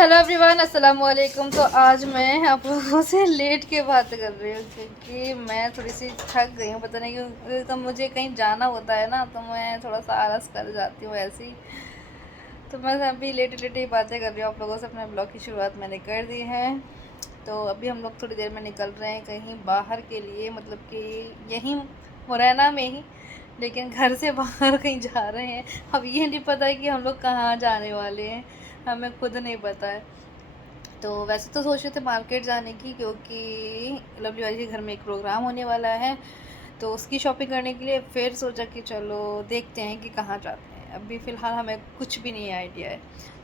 Hello everyone, अस्सलाम वालेकुम। तो आज मैं आप लोगों से लेट के बात कर रही हूँ क्योंकि मैं थोड़ी सी थक गई हूँ। पता नहीं क्यों, तो मुझे कहीं जाना होता है ना तो मैं थोड़ा सा आलस कर जाती हूँ ऐसे ही। तो मैं अभी लेटे लेटे ही बातें कर रही हूँ आप लोगों से। अपने ब्लॉग की शुरुआत मैंने कर दी है। तो अभी हम लोग थोड़ी देर में निकल रहे हैं कहीं बाहर के लिए, मतलब कि यहीं मुरैना में ही, लेकिन घर से बाहर कहीं जा रहे हैं। अब ये नहीं पता है कि हम लोग कहाँ जाने वाले हैं, हमें खुद नहीं पता है। तो वैसे तो सोच रहे थे मार्केट जाने की, क्योंकि लवली वाली के घर में एक प्रोग्राम होने वाला है, तो उसकी शॉपिंग करने के लिए। फिर सोचा कि चलो देखते हैं कि कहाँ जाते हैं। अभी फ़िलहाल हमें कुछ भी नहीं आइडिया है,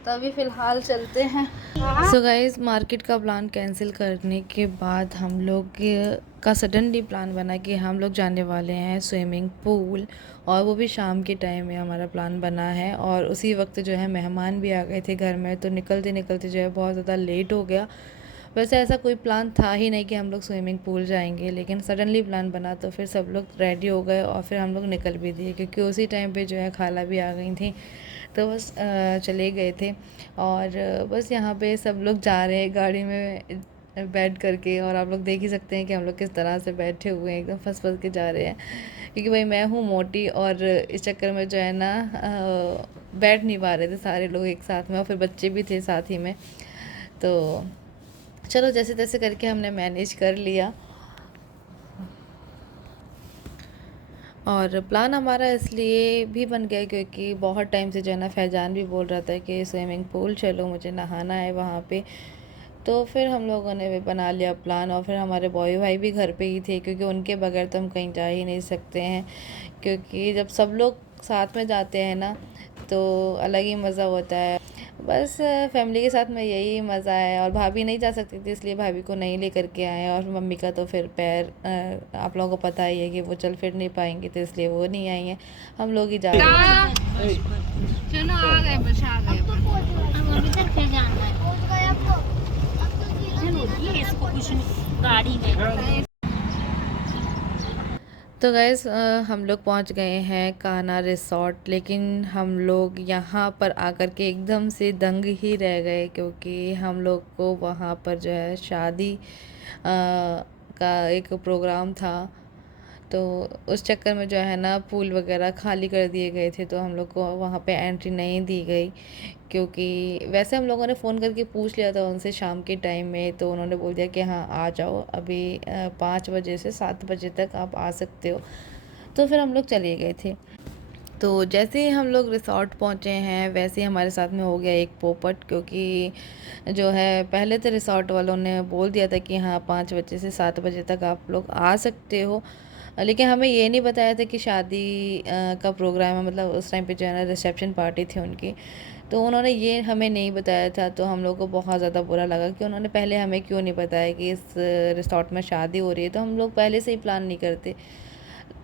तो अभी फ़िलहाल चलते हैं। सो गाइस, मार्केट का प्लान कैंसिल करने के बाद हम लोग का सडनली प्लान बना कि हम लोग जाने वाले हैं स्विमिंग पूल, और वो भी शाम के टाइम में हमारा प्लान बना है। और उसी वक्त जो है मेहमान भी आ गए थे घर में, तो निकलते निकलते जो है बहुत ज़्यादा लेट हो गया। वैसे ऐसा कोई प्लान था ही नहीं कि हम लोग स्विमिंग पूल जाएंगे, लेकिन सडनली प्लान बना तो फिर सब लोग रेडी हो गए और फिर हम लोग निकल भी दिए, क्योंकि उसी टाइम पे जो है खाला भी आ गई थी। तो बस चले गए थे। और बस यहाँ पे सब लोग जा रहे हैं गाड़ी में बैठ करके, और आप लोग देख ही सकते हैं कि हम लोग किस तरह से बैठे हुए हैं, एकदम फंस फंस के जा रहे हैं। क्योंकि भाई मैं हूँ मोटी, और इस चक्कर में जो है ना बैठ नहीं पा रहे थे सारे लोग एक साथ में, और फिर बच्चे भी थे साथ ही में। तो चलो जैसे तैसे करके हमने मैनेज कर लिया। और प्लान हमारा इसलिए भी बन गया क्योंकि बहुत टाइम से जो है ना फैज़ान भी बोल रहा था कि स्विमिंग पूल चलो, मुझे नहाना है वहाँ पे। तो फिर हम लोगों ने भी बना लिया प्लान, और फिर हमारे बॉय भाई भी घर पे ही थे, क्योंकि उनके बगैर तो हम कहीं जा ही नहीं सकते हैं। क्योंकि जब सब लोग साथ में जाते हैं ना तो अलग ही मज़ा होता है। बस फैमिली के साथ में यही मज़ा है। और भाभी नहीं जा सकती थी, इसलिए भाभी को नहीं लेकर के आए। और मम्मी का तो फिर पैर आप लोगों को पता ही है कि वो चल फिर नहीं पाएंगी, तो इसलिए वो नहीं आई हैं, हम लोग ही जा रहे हैं। चलो आ गए, बस आ गए। अब अभी तक फिर जाना है। चलो ये इसको कुछ गाड़ी में। तो गैस, हम लोग पहुंच गए हैं कान्हा रिसॉर्ट, लेकिन हम लोग यहाँ पर आकर के एकदम से दंग ही रह गए, क्योंकि हम लोग को वहाँ पर जो है शादी का एक प्रोग्राम था। तो उस चक्कर में जो है ना पूल वगैरह खाली कर दिए गए थे, तो हम लोग को वहाँ पे एंट्री नहीं दी गई। क्योंकि वैसे हम लोगों ने फ़ोन करके पूछ लिया था उनसे शाम के टाइम में, तो उन्होंने बोल दिया कि हाँ आ जाओ, अभी 5 बजे से 7 बजे तक आप आ सकते हो। तो फिर हम लोग चले गए थे। तो जैसे ही हम लोग रिसॉर्ट पहुँचे हैं, वैसे ही हमारे साथ में हो गया एक पोपट, क्योंकि जो है पहले तो रिसॉर्ट वालों ने बोल दिया था कि हाँ 5 बजे से 7 बजे तक आप लोग आ सकते हो, लेकिन हमें ये नहीं बताया था कि शादी का प्रोग्राम है। मतलब उस टाइम पे जो है ना रिसेप्शन पार्टी थी उनकी, तो उन्होंने ये हमें नहीं बताया था। तो हम लोग को बहुत ज़्यादा बुरा लगा कि उन्होंने पहले हमें क्यों नहीं बताया कि इस रिसॉर्ट में शादी हो रही है, तो हम लोग पहले से ही प्लान नहीं करते।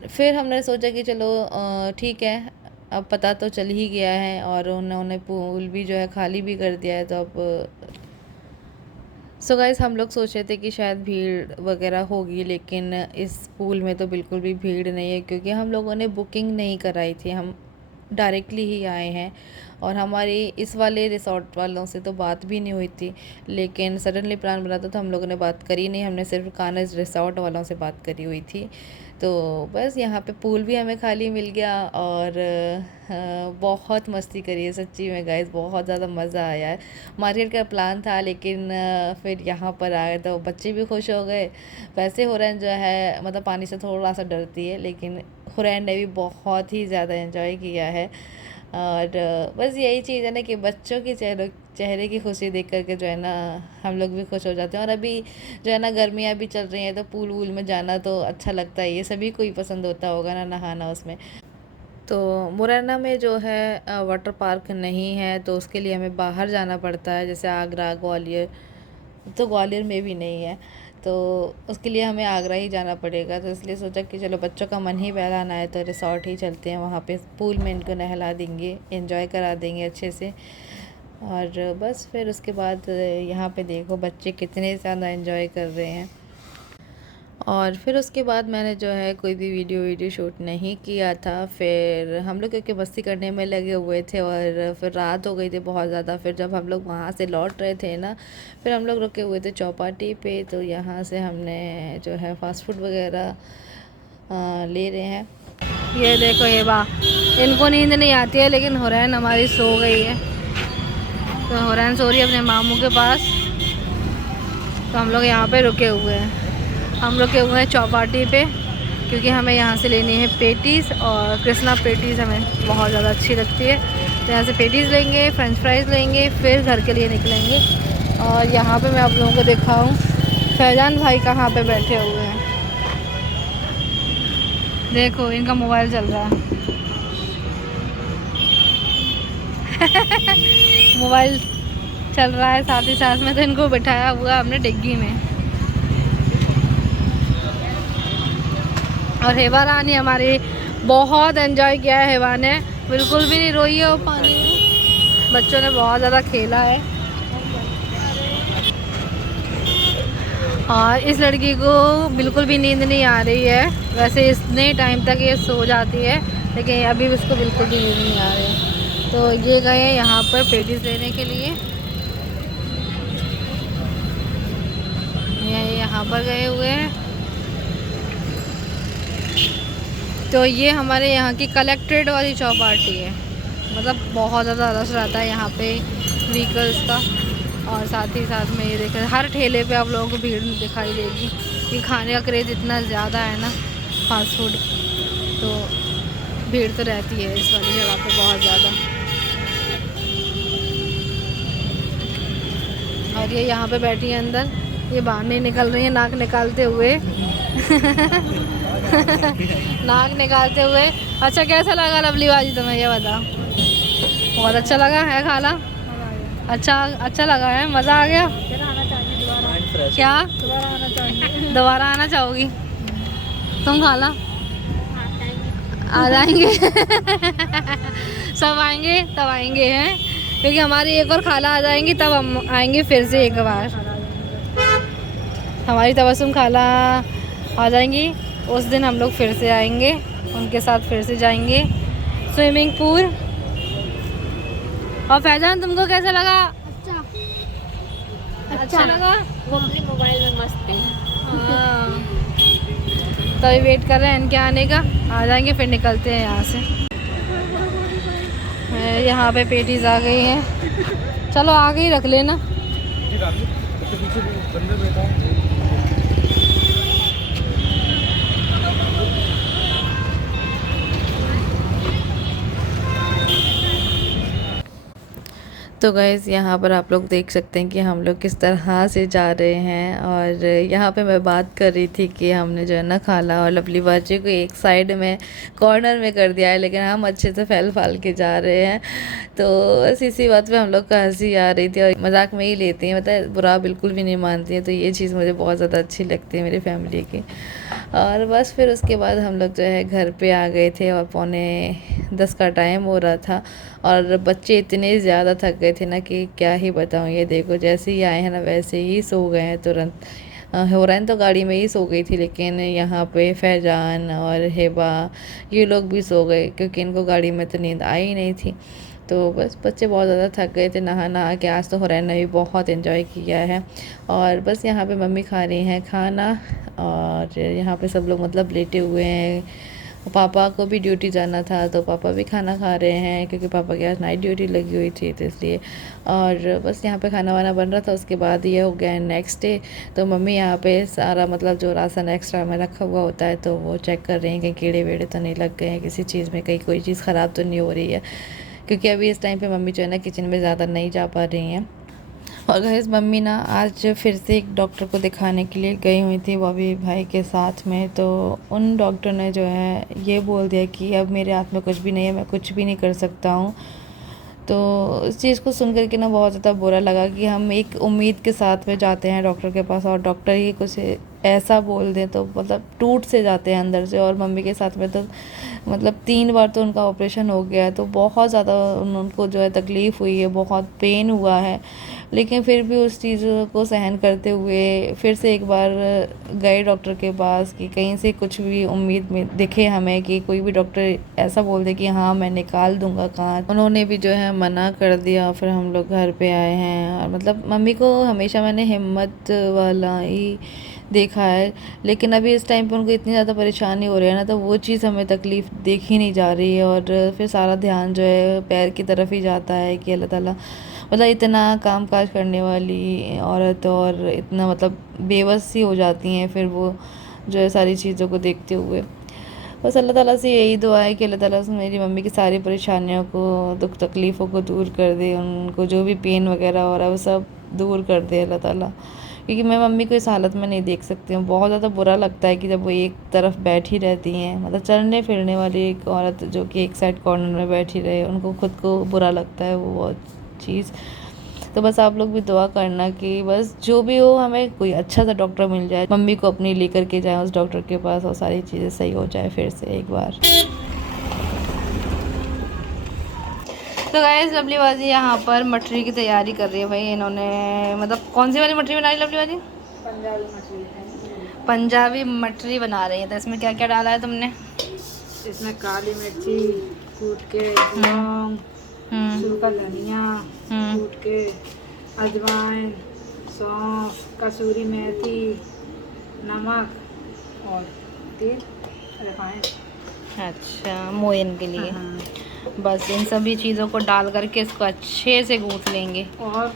फिर हमने सोचा कि चलो ठीक है, अब पता तो चल ही गया है, और उन्होंने पूल भी जो है खाली भी कर दिया है, तो अब सो गाइस हम लोग सोच रहे थे कि शायद भीड़ वगैरह होगी, लेकिन इस पूल में तो बिल्कुल भी भीड़ नहीं है, क्योंकि हम लोगों ने बुकिंग नहीं कराई थी, हम डायरेक्टली ही आए हैं। और हमारी इस वाले रिसॉर्ट वालों से तो बात भी नहीं हुई थी, लेकिन सडनली प्लान बना था तो हम लोगों ने बात करी नहीं, हमने सिर्फ कान्हा रिसॉर्ट वालों से बात करी हुई थी। तो बस यहाँ पे पूल भी हमें खाली मिल गया, और बहुत मस्ती करी है सच्ची में गाइस, बहुत ज़्यादा मज़ा आया है। मार्केट का प्लान था, लेकिन फिर यहाँ पर आए तो बच्चे भी खुश हो गए। वैसे हुरैन जो है मतलब पानी से थोड़ा सा डरती है, लेकिन हुरैन ने भी बहुत ही ज़्यादा एंजॉय किया है। और बस यही चीज़ है ना कि बच्चों के चेहरे की खुशी देख करके जो है ना हम लोग भी खुश हो जाते हैं। और अभी जो है ना गर्मियाँ भी चल रही हैं, तो पूल वूल में जाना तो अच्छा लगता है, ये सभी को ही पसंद होता होगा ना नहाना उसमें। तो मुरैना में जो है वाटर पार्क नहीं है, तो उसके लिए हमें बाहर जाना पड़ता है, जैसे आगरा, ग्वालियर। तो ग्वालियर में भी नहीं है, तो उसके लिए हमें आगरा ही जाना पड़ेगा। तो इसलिए सोचा कि चलो बच्चों का मन ही बहलाना है, तो रिसॉर्ट ही चलते हैं, वहाँ पे पूल में इनको नहला देंगे, एंजॉय करा देंगे अच्छे से। और बस फिर उसके बाद यहाँ पे देखो बच्चे कितने ज़्यादा एंजॉय कर रहे हैं। और फिर उसके बाद मैंने जो है कोई भी वीडियो शूट नहीं किया था। फिर हम लोग क्योंकि मस्ती करने में लगे हुए थे और फिर रात हो गई थी बहुत ज़्यादा। फिर जब हम लोग वहाँ से लौट रहे थे ना, फिर हम लोग रुके हुए थे चौपाटी पे, तो यहाँ से हमने जो है फ़ास्ट फूड वगैरह ले रहे हैं। ये देखो ये इनको नींद नहीं आती है, लेकिन हुरैन हमारी सो गई है। तो हुरैन सो रही है अपने मामू के पास। तो हम लोग यहाँ पे रुके हुए हैं। हम रुके हुए हैं चौपाटी पे, क्योंकि हमें यहाँ से लेनी है पेटीज़, और कृष्णा पेटीज़ हमें बहुत ज़्यादा अच्छी लगती है। तो यहाँ से पेटीज़ लेंगे, फ्रेंच फ्राइज़ लेंगे, फिर घर के लिए निकलेंगे। और यहाँ पे मैं आप लोगों को दिखाऊँ फैजान भाई कहाँ पे बैठे हुए हैं। देखो इनका मोबाइल चल रहा है। मोबाइल चल रहा है साथ ही साथ में, तो इनको बिठाया हुआ हमने डिग्गी में। और हेवा रानी हमारी बहुत एंजॉय किया है। हेवा ने बिल्कुल भी नहीं रोई है वो पानी में। बच्चों ने बहुत ज़्यादा खेला है। और इस लड़की को बिल्कुल भी नींद नहीं आ रही है। वैसे इतने टाइम तक ये सो जाती है, लेकिन अभी उसको बिल्कुल भी नींद नहीं आ रही है। तो ये गए हैं यहाँ पर पेटीज लेने के लिए। ये यहाँ पर गए हुए हैं। तो ये हमारे यहाँ की कलेक्ट्रेट वाली चौपाटी है। मतलब बहुत ज़्यादा रश रहता है यहाँ पे व्हीकल्स का। और साथ ही साथ में ये देखें, हर ठेले पे आप लोगों को भीड़ दिखाई देगी, कि खाने का क्रेज़ इतना ज़्यादा है ना, फास्ट फूड। तो भीड़ तो रहती है इस वाली जगह पे बहुत ज़्यादा। और ये यहाँ पे बैठी है अंदर, ये बाहर नहीं निकल रही है नाक निकालते हुए। नाक निकालते हुए। अच्छा कैसा लगा लवली बाजी तुम्हें, ये बता। बहुत अच्छा लगा है खाना? अच्छा लगा है, मज़ा आ गया। क्या दोबारा आना चाहोगी तुम? खाला आ जाएंगे। सब आएंगे तब आएंगे हैं, क्योंकि हमारी एक और खाला आ जाएंगी, तब हम आएंगे फिर से एक बार। हमारी तबस्सुम खाला आ जाएंगी, उस दिन हम लोग फिर से आएंगे, उनके साथ फिर से जाएंगे स्विमिंग पूल। और फैजान तुमको कैसा लगा? अच्छा लगा। वो अपने मोबाइल में मस्त है। हाँ, तभी वेट कर रहे हैं इनके आने का। आ जाएंगे फिर निकलते हैं यहाँ से। यहाँ पे पेटीज आ गई हैं। चलो आगे ही रख लेना। तो गाइज़ यहाँ पर आप लोग देख सकते हैं कि हम लोग किस तरह से जा रहे हैं। और यहाँ पे मैं बात कर रही थी कि हमने जो है ना खाला और लवली बाजी को एक साइड में कॉर्नर में कर दिया है, लेकिन हम अच्छे से फैल फाल के जा रहे हैं। तो बस इसी बात पे हम लोग को हंसी आ रही थी, और मजाक में ही लेती हैं, मतलब बुरा बिल्कुल भी नहीं मानती हैं। तो ये चीज़ मुझे बहुत ज़्यादा अच्छी लगती है मेरी फैमिली की। और बस फिर उसके बाद हम लोग जो है घर पे आ गए थे, और 9:45 का टाइम हो रहा था। और बच्चे इतने ज़्यादा थक गए थे ना कि क्या ही बताऊँ। ये देखो जैसे ही आए हैं ना वैसे ही सो गए हैं तुरंत। हुरैन तो गाड़ी में ही सो गई थी, लेकिन यहाँ पे फैजान और हेबा ये लोग भी सो गए, क्योंकि इनको गाड़ी में तो नींद आई ही नहीं थी। तो बस बच्चे बहुत ज़्यादा थक गए थे नहा के। आज तो हुरैन ने भी बहुत एंजॉय किया है। और बस यहाँ पे मम्मी खा रही हैं खाना, और यहाँ पे सब लोग मतलब लेटे हुए हैं। पापा को भी ड्यूटी जाना था, तो पापा भी खाना खा रहे हैं, क्योंकि पापा के आज नाइट ड्यूटी लगी हुई थी, तो इसलिए। और बस यहाँ पे खाना वाना बन रहा था। उसके बाद ये हो गया नेक्स्ट डे। तो मम्मी यहाँ पे सारा मतलब जो राशन एक्स्ट्रा में रखा हुआ होता है, तो वो चेक कर रही हैं कि कीड़े वेड़े तो नहीं लग गए हैं किसी चीज़ में, कहीं कोई चीज़ ख़राब तो नहीं हो रही है। क्योंकि अभी इस टाइम पे मम्मी जो है ना किचन में ज़्यादा नहीं जा पा रही हैं। और गाइस मम्मी ना आज फिर से एक डॉक्टर को दिखाने के लिए गई हुई थी, वो भी भाई के साथ में। तो उन डॉक्टर ने जो है ये बोल दिया कि अब मेरे हाथ में कुछ भी नहीं है, मैं कुछ भी नहीं कर सकता हूँ। तो इस चीज़ को सुन कर के ना बहुत ज़्यादा बुरा लगा कि हम एक उम्मीद के साथ में जाते हैं डॉक्टर के पास, और डॉक्टर ही कुछ ऐसा बोल दें तो मतलब टूट से जाते हैं अंदर से। और मम्मी के साथ में तो मतलब 3 बार तो उनका ऑपरेशन हो गया है, तो बहुत ज़्यादा उनको जो है तकलीफ़ हुई है, बहुत पेन हुआ है। लेकिन फिर भी उस चीज़ को सहन करते हुए फिर से एक बार गए डॉक्टर के पास कि कहीं से कुछ भी उम्मीद में दिखे हमें कि कोई भी डॉक्टर ऐसा बोल दे कि हाँ मैं निकाल दूंगा कांच। उन्होंने भी जो है मना कर दिया। फिर हम लोग घर पे आए हैं और मतलब मम्मी को हमेशा मैंने हिम्मत वाला ही देखा है, लेकिन अभी इस टाइम पे उनको इतनी ज़्यादा परेशानी हो रही है ना, तो वो चीज़ हमें तकलीफ़ देखी नहीं जा रही है। और फिर सारा ध्यान जो है पैर की तरफ ही जाता है कि अल्लाह ताला मतलब इतना काम काज करने वाली औरत और इतना मतलब बेबस सी हो जाती हैं फिर वो जो है सारी चीज़ों को देखते हुए। बस अल्लाह ताला से यही दुआ है कि अल्लाह ताला से मेरी मम्मी की सारी परेशानियों को, दुख तकलीफ़ों को दूर कर दे, उनको जो भी पेन वगैरह हो रहा है वो सब दूर कर दे अल्लाह ताला। क्योंकि मैं मम्मी को इस हालत में नहीं देख सकती हूँ। बहुत ज़्यादा बुरा लगता है कि जब वो एक तरफ बैठी रहती हैं, मतलब चलने फिरने वाली एक औरत जो कि एक साइड कॉर्नर में बैठी रहे, उनको खुद को बुरा लगता है वो बहुत चीज़। तो बस आप लोग भी दुआ करना कि बस जो भी हो हमें कोई अच्छा सा डॉक्टर मिल जाए, मम्मी को अपनी लेकर के जाए उस डॉक्टर के पास और सारी चीज़ें सही हो जाए फिर से एक बार। तो गाइस लवली बाजी यहाँ पर मटरी की तैयारी कर रही है भाई। इन्होंने मतलब कौन सी वाली मटरी बनाई लवली बाजी? पंजाबी मछली। पंजाबी मटरी बना रही है। तो इसमें क्या क्या डाला है तुमने? इसमें काली मिर्ची कूट के, लौंग, सूखा धनिया कूट के, अजवाइन, सौंफ, कसूरी मेथी, नमक और तेल रिफाइंड। अच्छा, मोयन के लिए। बस इन सभी चीज़ों को डाल करके इसको अच्छे से गूँथ लेंगे। और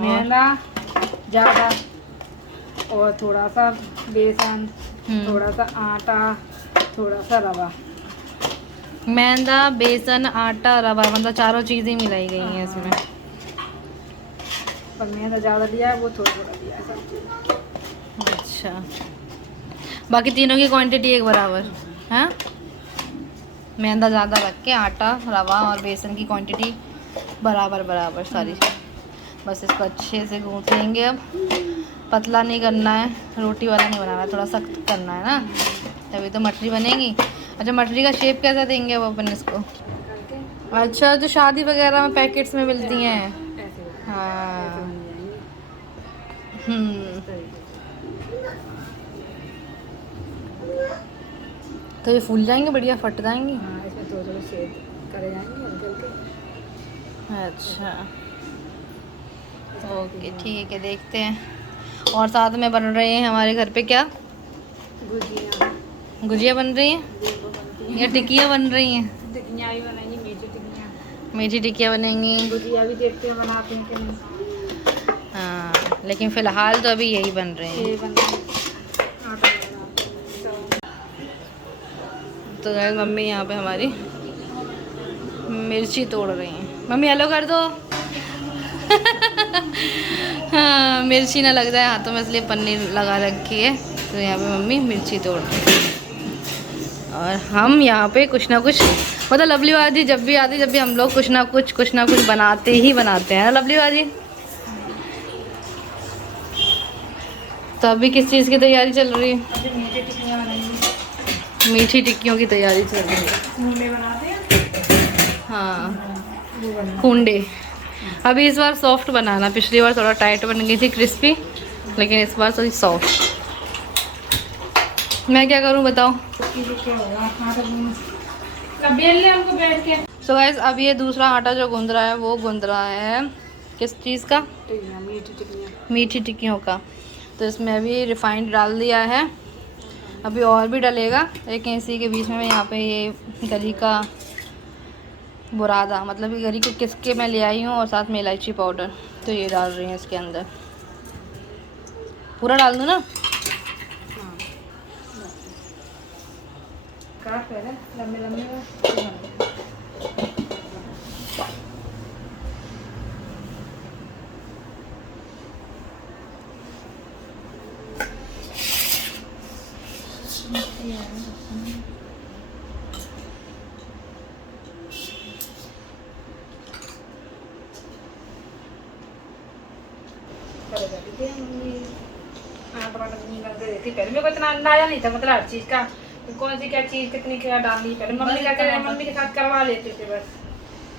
मैदा ज़्यादा और थोड़ा सा बेसन, थोड़ा सा आटा, थोड़ा सा रवा। मैदा, बेसन, आटा, रवा मतलब चारों चीज़ें मिलाई गई हैं इसमें। पर मैंने ज़्यादा लिया है, वो थोड़ा थोड़ा लिया है सब चीज़। अच्छा, बाकी तीनों की क्वांटिटी एक बराबर है। मैदा ज़्यादा रख के आटा, रवा और बेसन की क्वांटिटी बराबर बराबर सारी। बस इसको अच्छे से गूँथ लेंगे। अब पतला नहीं करना है, रोटी वाला नहीं बनाना है, थोड़ा सख्त करना है ना, तभी तो मटरी बनेगी। अच्छा, मटरी का शेप कैसा देंगे अब अपन इसको? अच्छा, जो शादी वगैरह में पैकेट्स में मिलती हैं। हाँ। तो ये फूल जाएंगे, बढ़िया फट जाएंगे। हाँ, इसमें थोड़ा थोड़ा छेद करे जाएंगे हल्के हल्के। अच्छा, ओके ठीक है, देखते हैं। और साथ में बन रहे हैं हमारे घर पे क्या? गुजिया। गुजिया बन रही हैं या टिकियाँ बन रही हैं? टिक्कियाँ भी बनाएंगी, मीठी टिक्कियाँ। मीठी टिकियाँ बनेंगी। गुजिया भी देखते हैं बनाते हैं कि नहीं। हाँ, लेकिन फ़िलहाल तो अभी यही बन रहे हैं। ये बन आटा बनाते हैं। तो गाइस मम्मी यहाँ पे हमारी मिर्ची तोड़ रही हैं। मम्मी हेलो कर दो। हाँ, मिर्ची ना लग जाए हाथों में, इसलिए पन्नी लगा रखी है। तो यहाँ पे मम्मी मिर्ची तोड़ रही है और हम यहाँ पे कुछ ना कुछ मतलब लवली बाजी जब भी आती, जब भी हम लोग कुछ ना कुछ बनाते ही बनाते हैं ना लवली बाजी। तो अभी किस चीज़ की तैयारी चल रही है? अभी मीठी टिक्कियाँ बनाएंगी। मीठी टिक्कियों की तैयारी चल रही है। फूले बनाते हैं। हाँ, फूंडे। अभी इस बार सॉफ्ट बनाना, पिछली बार थोड़ा टाइट बन गई थी, क्रिस्पी, लेकिन इस बार थोड़ी सॉफ्ट। मैं क्या करूं बताओ? सो गाइस अब ये दूसरा आटा जो गूंद रहा है वो गूंद रहा है किस चीज़ का? मीठी टिक्कियों का। तो इसमें अभी रिफाइंड डाल दिया है, अभी और भी डलेगा, लेकिन इसी के बीच में यहाँ पे ये गरी का बुरादा मतलब कि गरी को किस के मैं ले आई हूँ और साथ में इलायची पाउडर, तो ये डाल रही हैं इसके अंदर। पूरा डाल दूँ ना? काट पहले लंबे लंबे पहले मेरे को इतना अंदाजा नहीं था, मतलब हर चीज़ का कौन सी क्या चीज़ कितनी क्या डालनी। पहले मम्मी क्या करे, मम्मी के साथ करवा लेते थे बस।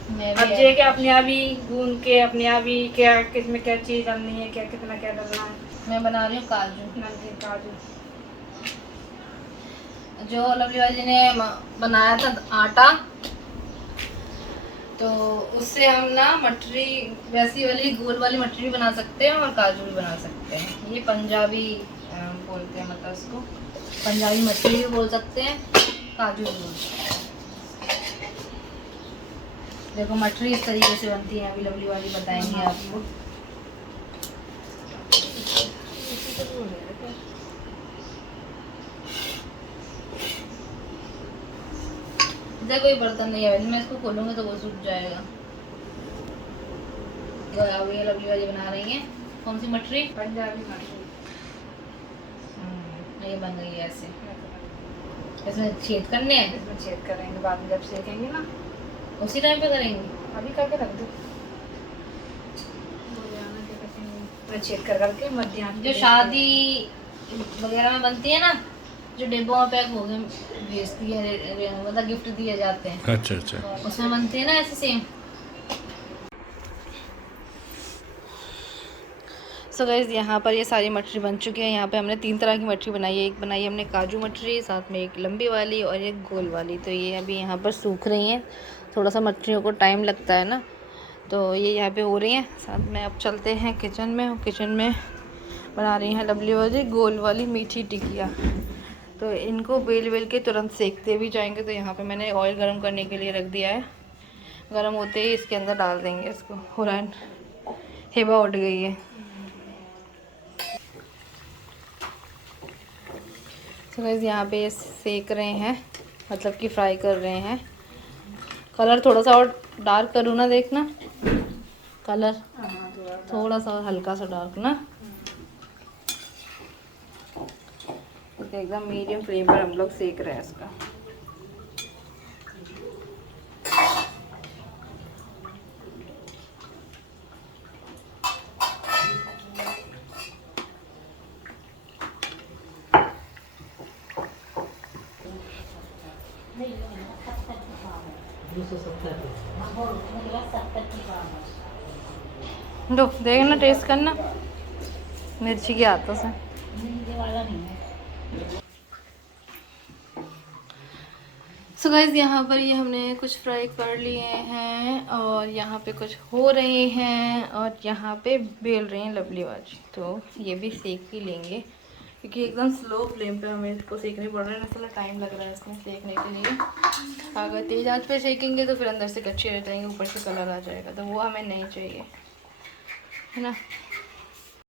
मैं अब भी ये कि अपने आप ही गूंद के अपने आप ही क्या किसमें क्या चीज़ डालनी है, क्या कितना क्या डालना है। मैं बना रही हूँ काजू। नमकीन काजू जो लवली वाली ने बनाया था आटा, तो उससे हम ना मठरी, वैसी वाली गोल वाली मठरी भी बना सकते हैं और काजू भी बना सकते हैं। ये पंजाबी बोलते हैं, मतलब उसको पंजाबी मठरी भी बोल सकते हैं, काजू भी बोल सकते हैं। देखो मठरी इस तरीके से बनती है, अभी लवली वाली बताएंगे आपको। इधर कोई बर्तन नहीं है, मैं इसको खोलूंगी तो वो सूख जाएगा। तो अब ये लवली वाली बना रही हैं कौन सी मठरी? पंजाबी मठरी। ये बन गई है ऐसे। इसमें छेद करने हैं, इसमें छेद करेंगे बाद में जब सेकेंगे ना, उसी टाइम पे करेंगे। अभी करके रख दो। छेद कर करके मध्य जो शादी वगैरह में बनती है ना, जो डिब्बों में पैक हो गए भेजती है, मतलब गिफ्ट दिए जाते हैं, अच्छा अच्छा। उसमें बनती है ना ऐसे सेम। सो गाइस यहाँ पर ये सारी मठरी बन चुकी है। यहाँ पे हमने 3 तरह की मठरी बनाई है। एक बनाई हमने काजू मठरी, साथ में एक लंबी वाली और एक गोल वाली। तो ये अभी यहाँ पर सूख रही हैं, थोड़ा सा मठरियों को टाइम लगता है ना, तो ये यहाँ पे हो रही हैं। साथ में अब चलते हैं किचन में, और किचन में बना रही हैं लवली वाली गोल वाली मीठी टिकिया। तो इनको बेल बेल के तुरंत सेकते भी जाएंगे। तो यहाँ पे मैंने ऑयल गर्म करने के लिए रख दिया है, गर्म होते ही इसके अंदर डाल देंगे इसको। हुरैन हिबा उठ गई है। तो गाइस यहाँ पे ये सेक रहे हैं, मतलब कि फ्राई कर रहे हैं। कलर थोड़ा सा और डार्क करूँ ना, देखना कलर थोड़ा सा और हल्का सा डार्क ना, एकदम मीडियम फ्लेम पर हम लोग सेक रहे हैं इसका। दो देखना, टेस्ट करना मिर्ची के हाथों से। सो गाइस यहाँ पर ये हमने कुछ फ्राई कर लिए हैं और यहाँ पे कुछ हो रहे हैं और यहाँ पे बेल रहे हैं लवली वाली। तो ये भी सेक ही लेंगे क्योंकि एकदम स्लो फ्लेम पे हमें इसको सेकने पड़ रहा है ना, थोड़ा टाइम लग रहा है इसमें सेकने के लिए। अगर तेज आंच पे सेकेंगे तो फिर अंदर से कच्चे रह जाएंगे, ऊपर से कलर आ जाएगा, तो वो हमें नहीं चाहिए, है ना।